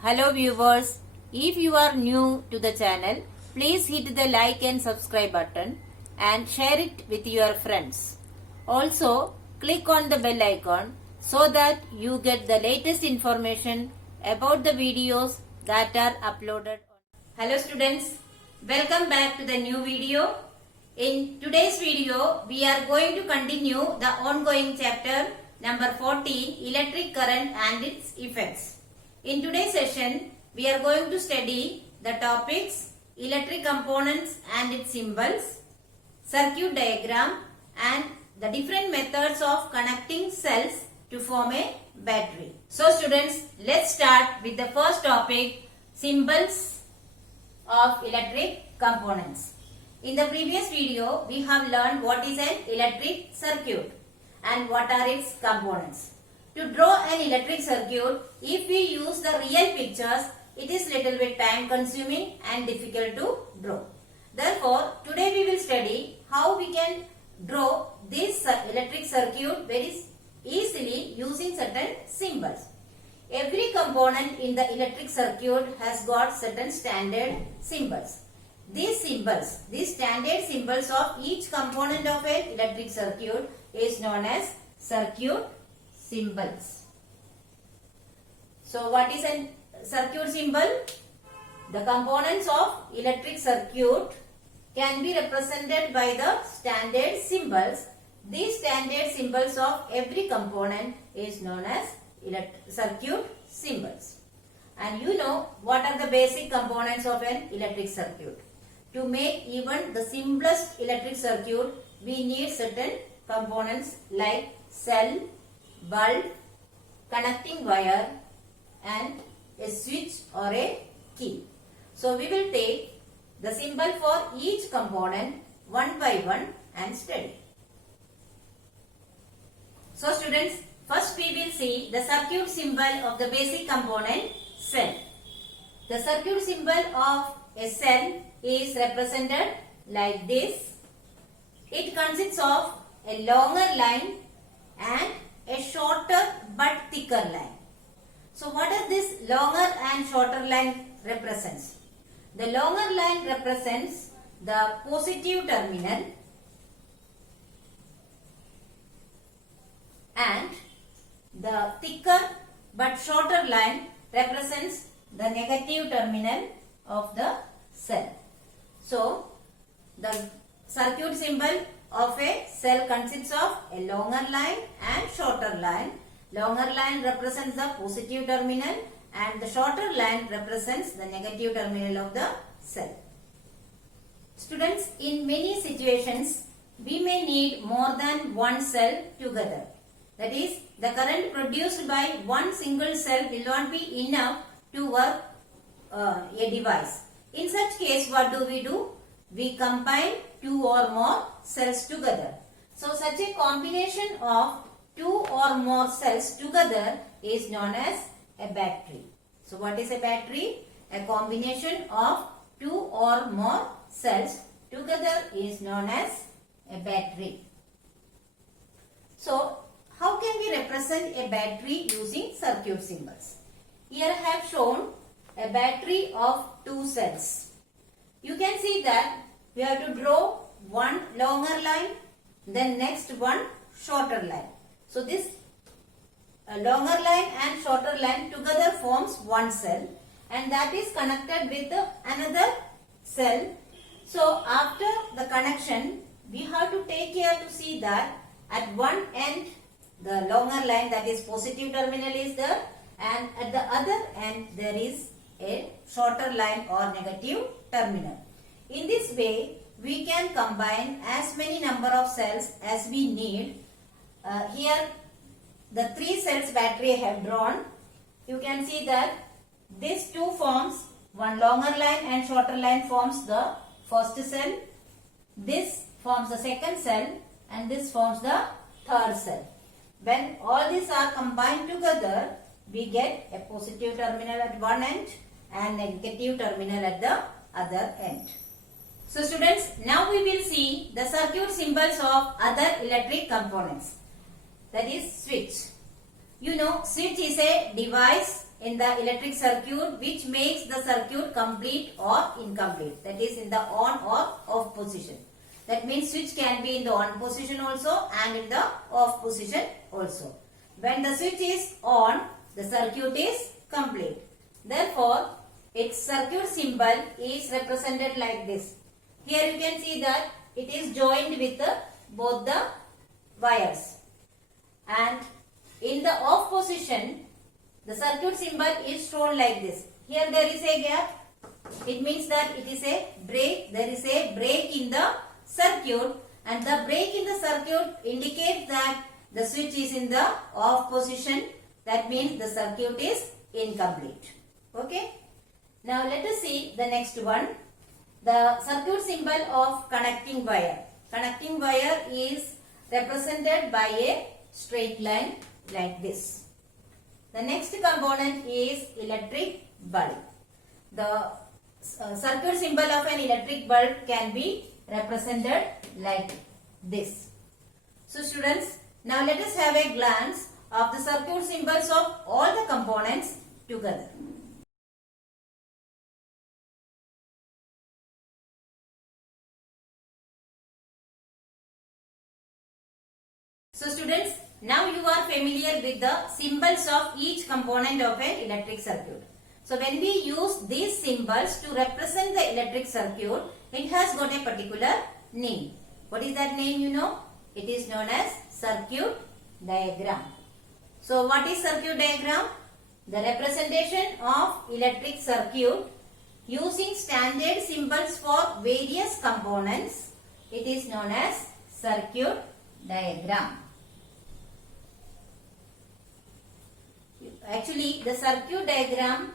Hello viewers, if you are new to the channel, please hit the like and subscribe button and share it with your friends. Also, click on the bell icon so that you get the latest information about the videos that are uploaded. Hello students, welcome back to the new video. In today's video, we are going to continue the ongoing chapter number 14, Electric Current and its Effects. In today's session, we are going to study the topics electric components and its symbols, circuit diagram and the different methods of connecting cells to form a battery. So students, let's start with the first topic, symbols of electric components. In the previous video, we have learned what is an electric circuit and what are its components. To draw an electric circuit, if we use the real pictures, it is little bit time consuming and difficult to draw. Therefore, today we will study how we can draw this electric circuit very easily using certain symbols. Every component in the electric circuit has got certain standard symbols. These standard symbols of each component of an electric circuit is known as circuit symbols. So what is a circuit symbol? The components of electric circuit can be represented by the standard symbols. These standard symbols of every component is known as circuit symbols. And you know what are the basic components of an electric circuit. To make even the simplest electric circuit, we need certain components like cell, bulb, connecting wire and a switch or a key. So we will take the symbol for each component one by one and study. So students, first we will see the circuit symbol of the basic component cell. The circuit symbol of a cell is represented like this. It consists of a longer line and a shorter but thicker line. So what does this longer and shorter line represents? The longer line represents the positive terminal and the thicker but shorter line represents the negative terminal of the cell. So the circuit symbol of a cell consists of a longer line and shorter line. Longer line represents the positive terminal and the shorter line represents the negative terminal of the cell. Students, in many situations, we may need more than one cell together. That is, the current produced by one single cell will not be enough to work a device. In such case, what do? We combine two or more cells together. So, such a combination of two or more cells together is known as a battery. So, what is a battery? A combination of two or more cells together is known as a battery. So, how can we represent a battery using circuit symbols? Here I have shown a battery of two cells. You can see that we have to draw one longer line, then next one shorter line. So this longer line and shorter line together forms one cell and that is connected with another cell. So after the connection, we have to take care to see that at one end the longer line, that is positive terminal, is there, and at the other end there is a shorter line or negative terminal. In this way, we can combine as many number of cells as we need. Here the 3 cells battery I have drawn. You can see that these two forms, one longer line and shorter line forms the first cell. This forms the second cell and this forms the third cell. When all these are combined together, we get a positive terminal at one end and negative terminal at the other end. So students, now we will see the circuit symbols of other electric components. That is switch. You know, switch is a device in the electric circuit which makes the circuit complete or incomplete. That is in the on or off position. That means switch can be in the on position also and in the off position also. When the switch is on, the circuit is complete. Therefore, its circuit symbol is represented like this. Here you can see that it is joined with both the wires. And in the off position, the circuit symbol is shown like this. Here there is a gap. It means that it is a break. There is a break in the circuit, and the break in the circuit indicates that the switch is in the off position. That means the circuit is incomplete. Okay. Now let us see the next one. The circuit symbol of connecting wire. Connecting wire is represented by a straight line like this. The next component is electric bulb. The circuit symbol of an electric bulb can be represented like this. So students, now let us have a glance of the circuit symbols of all the components together. So students, now you are familiar with the symbols of each component of an electric circuit. So when we use these symbols to represent the electric circuit, it has got a particular name. What is that name you know? It is known as circuit diagram. So what is circuit diagram? The representation of electric circuit using standard symbols for various components. It is known as circuit diagram. Actually, the circuit diagram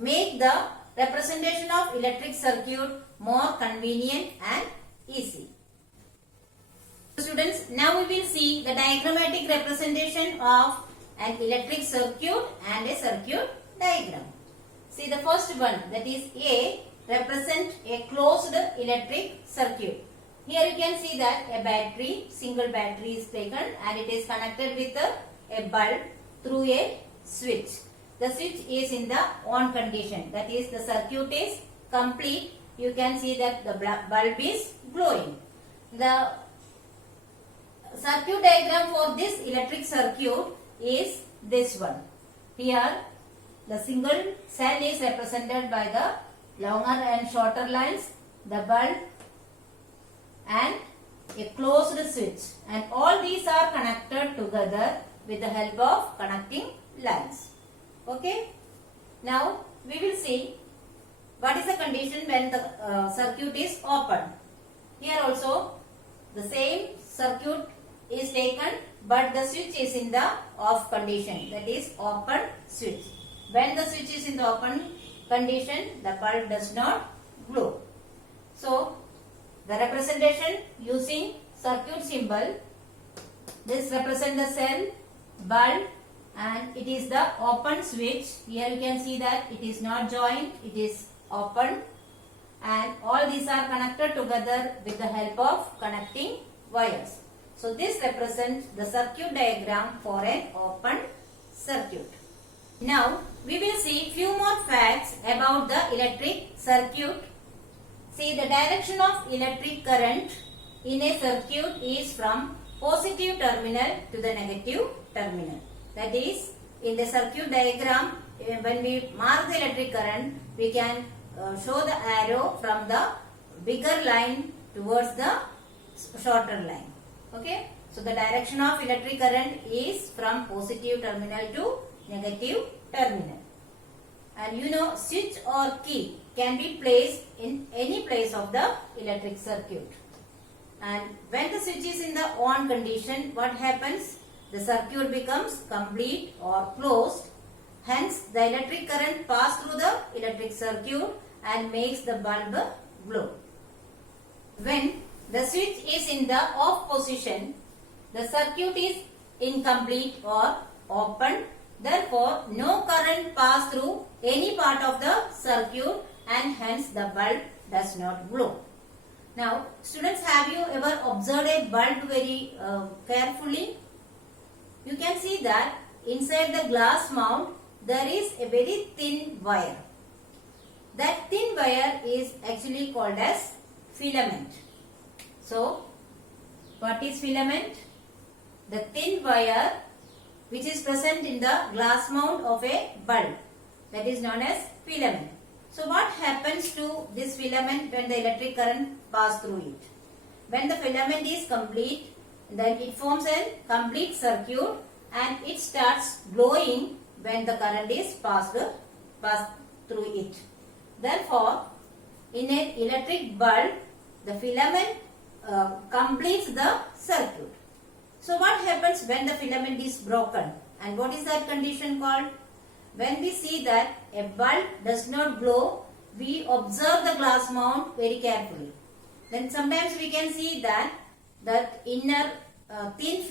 make the representation of electric circuit more convenient and easy. Students, now we will see the diagrammatic representation of an electric circuit and a circuit diagram. See the first one, that is A, represent a closed electric circuit. Here you can see that a battery, single battery is taken and it is connected with a bulb through a switch. The switch is in the on condition. That is, the circuit is complete. You can see that the bulb is glowing. The circuit diagram for this electric circuit is this one. Here, the single cell is represented by the longer and shorter lines, the bulb and a closed switch. And all these are connected together with the help of connecting lines. Okay. Now we will see what is the condition when the circuit is open. Here also the same circuit is taken, but the switch is in the off condition. That is open switch. When the switch is in the open condition, the bulb does not glow. So the representation using circuit symbol, this represents the cell, bulb, and it is the open switch. Here you can see that it is not joined, it is open, and all these are connected together with the help of connecting wires. So this represents the circuit diagram for an open circuit. Now we will see few more facts about the electric circuit. See, the direction of electric current in a circuit is from positive terminal to the negative terminal. That is, in the circuit diagram, when we mark the electric current, we can show the arrow from the bigger line towards the shorter line. Okay. So the direction of electric current is from positive terminal to negative terminal. And you know, switch or key can be placed in any place of the electric circuit. And when the switch is in the on condition, what happens? The circuit becomes complete or closed. Hence, the electric current passes through the electric circuit and makes the bulb glow. When the switch is in the off position, the circuit is incomplete or open. Therefore, no current passes through any part of the circuit and hence the bulb does not glow. Now, students, have you ever observed a bulb very carefully? You can see that inside the glass mount there is a very thin wire. That thin wire is actually called as filament. So, what is filament? The thin wire which is present in the glass mount of a bulb, that is known as filament. So, what happens to this filament when the electric current passes through it? When the filament is complete, then it forms a complete circuit and it starts glowing when the current is passed through it. Therefore, in an electric bulb, the filament completes the circuit. So, what happens when the filament is broken? And what is that condition called? When we see that a bulb does not glow, we observe the glass mount very carefully. Then sometimes we can see that inner thin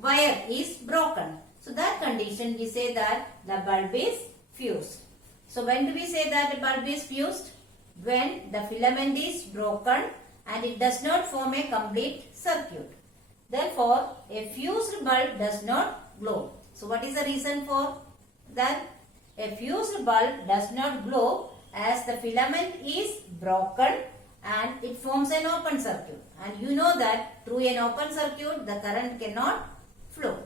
wire is broken. So, that condition we say that the bulb is fused. So, when do we say that the bulb is fused? When the filament is broken and it does not form a complete circuit. Therefore, a fused bulb does not glow. So, what is the reason for that? A fused bulb does not glow as the filament is broken and it forms an open circuit. And you know that through an open circuit, the current cannot flow.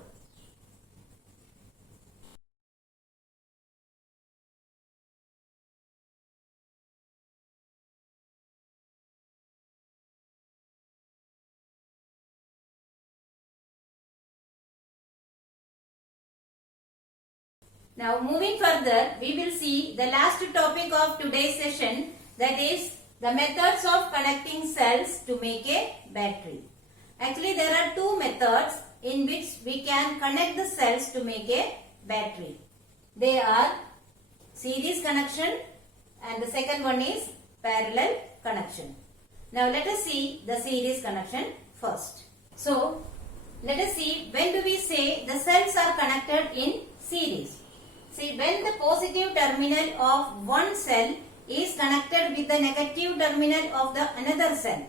Now moving further, we will see the last topic of today's session, that is the methods of connecting cells to make a battery. Actually, there are two methods in which we can connect the cells to make a battery. They are series connection and the second one is parallel connection. Now let us see the series connection first. So let us see, when do we say the cells are connected in series? See, when the positive terminal of one cell is connected with the negative terminal of the another cell,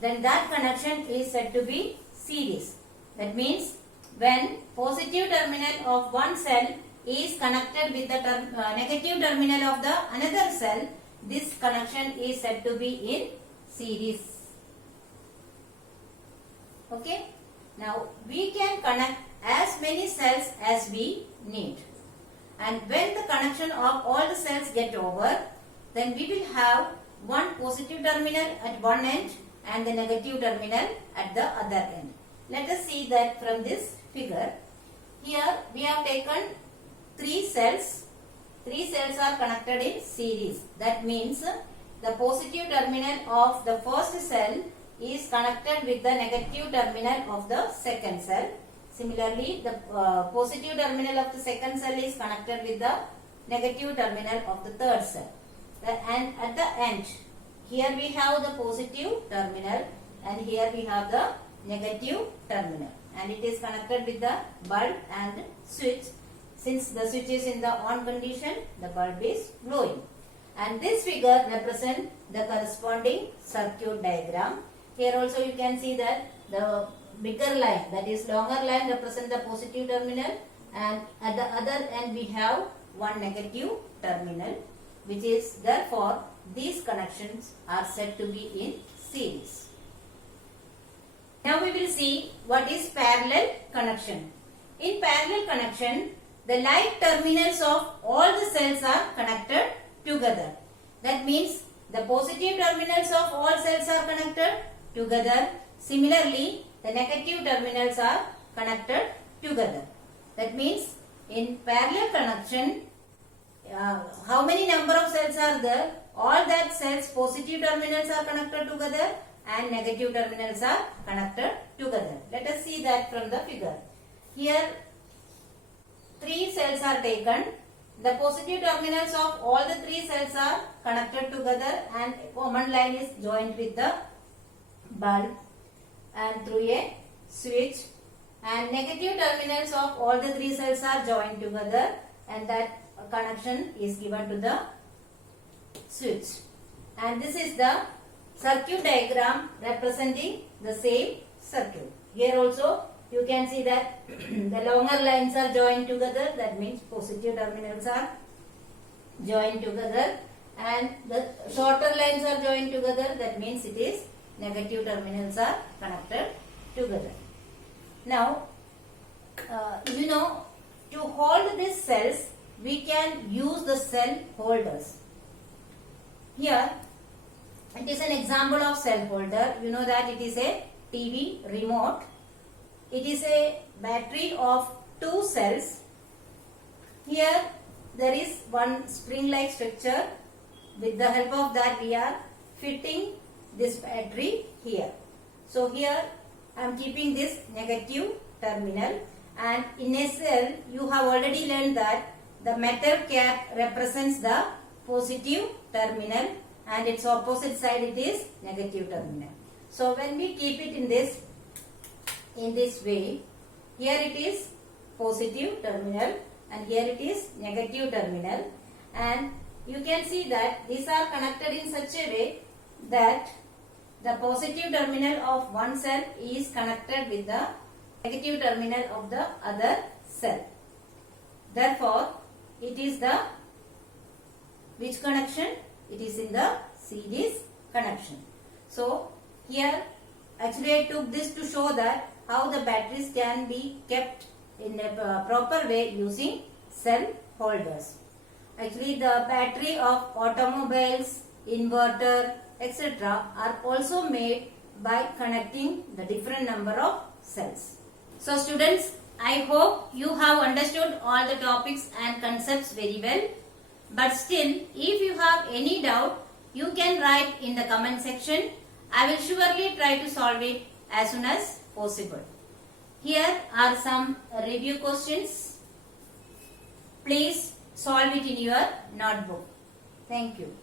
then that connection is said to be series. That means when positive terminal of one cell is connected with the negative terminal of the another cell, this connection is said to be in series. Okay. Now we can connect as many cells as we need. And when the connection of all the cells get over, then we will have one positive terminal at one end and the negative terminal at the other end. Let us see that from this figure. Here we have taken three cells. Three cells are connected in series. That means the positive terminal of the first cell is connected with the negative terminal of the second cell. Similarly, the positive terminal of the second cell is connected with the negative terminal of the third cell. And at the end, here we have the positive terminal and here we have the negative terminal. And it is connected with the bulb and switch. Since the switch is in the on condition, the bulb is glowing. And this figure represents the corresponding circuit diagram. Here also you can see that the bigger line, that is longer line, represents the positive terminal, and at the other end we have one negative terminal, which is therefore these connections are said to be in series. Now we will see what is parallel connection. In parallel connection, the like terminals of all the cells are connected together. That means the positive terminals of all cells are connected together. Similarly, the negative terminals are connected together. That means in parallel connection, how many number of cells are there? All that cells positive terminals are connected together and negative terminals are connected together. Let us see that from the figure. Here three cells are taken. The positive terminals of all the three cells are connected together and a common line is joined with the bulb and through a switch, and negative terminals of all the three cells are joined together and that connection is given to the switch. And this is the circuit diagram representing the same circuit. Here also you can see that the longer lines are joined together, that means positive terminals are joined together, and the shorter lines are joined together, that means it is negative terminals are connected together. Now, to hold these cells, we can use the cell holders. Here, it is an example of cell holder. You know that it is a TV remote. It is a battery of 2 cells. Here, there is one spring-like structure. With the help of that, we are fitting this battery here. So here, I am keeping this negative terminal, and in a cell you have already learned that the metal cap represents the positive terminal and its opposite side it is negative terminal. So when we keep it in this way, here it is positive terminal and here it is negative terminal, and you can see that these are connected in such a way that the positive terminal of one cell is connected with the negative terminal of the other cell. Therefore, it is the which connection? It is in the series connection. So, here actually I took this to show that how the batteries can be kept in a proper way using cell holders. Actually, the battery of automobiles, inverter, etc. are also made by connecting the different number of cells. So students, I hope you have understood all the topics and concepts very well. But still, if you have any doubt, you can write in the comment section. I will surely try to solve it as soon as possible. Here are some review questions. Please solve it in your notebook. Thank you.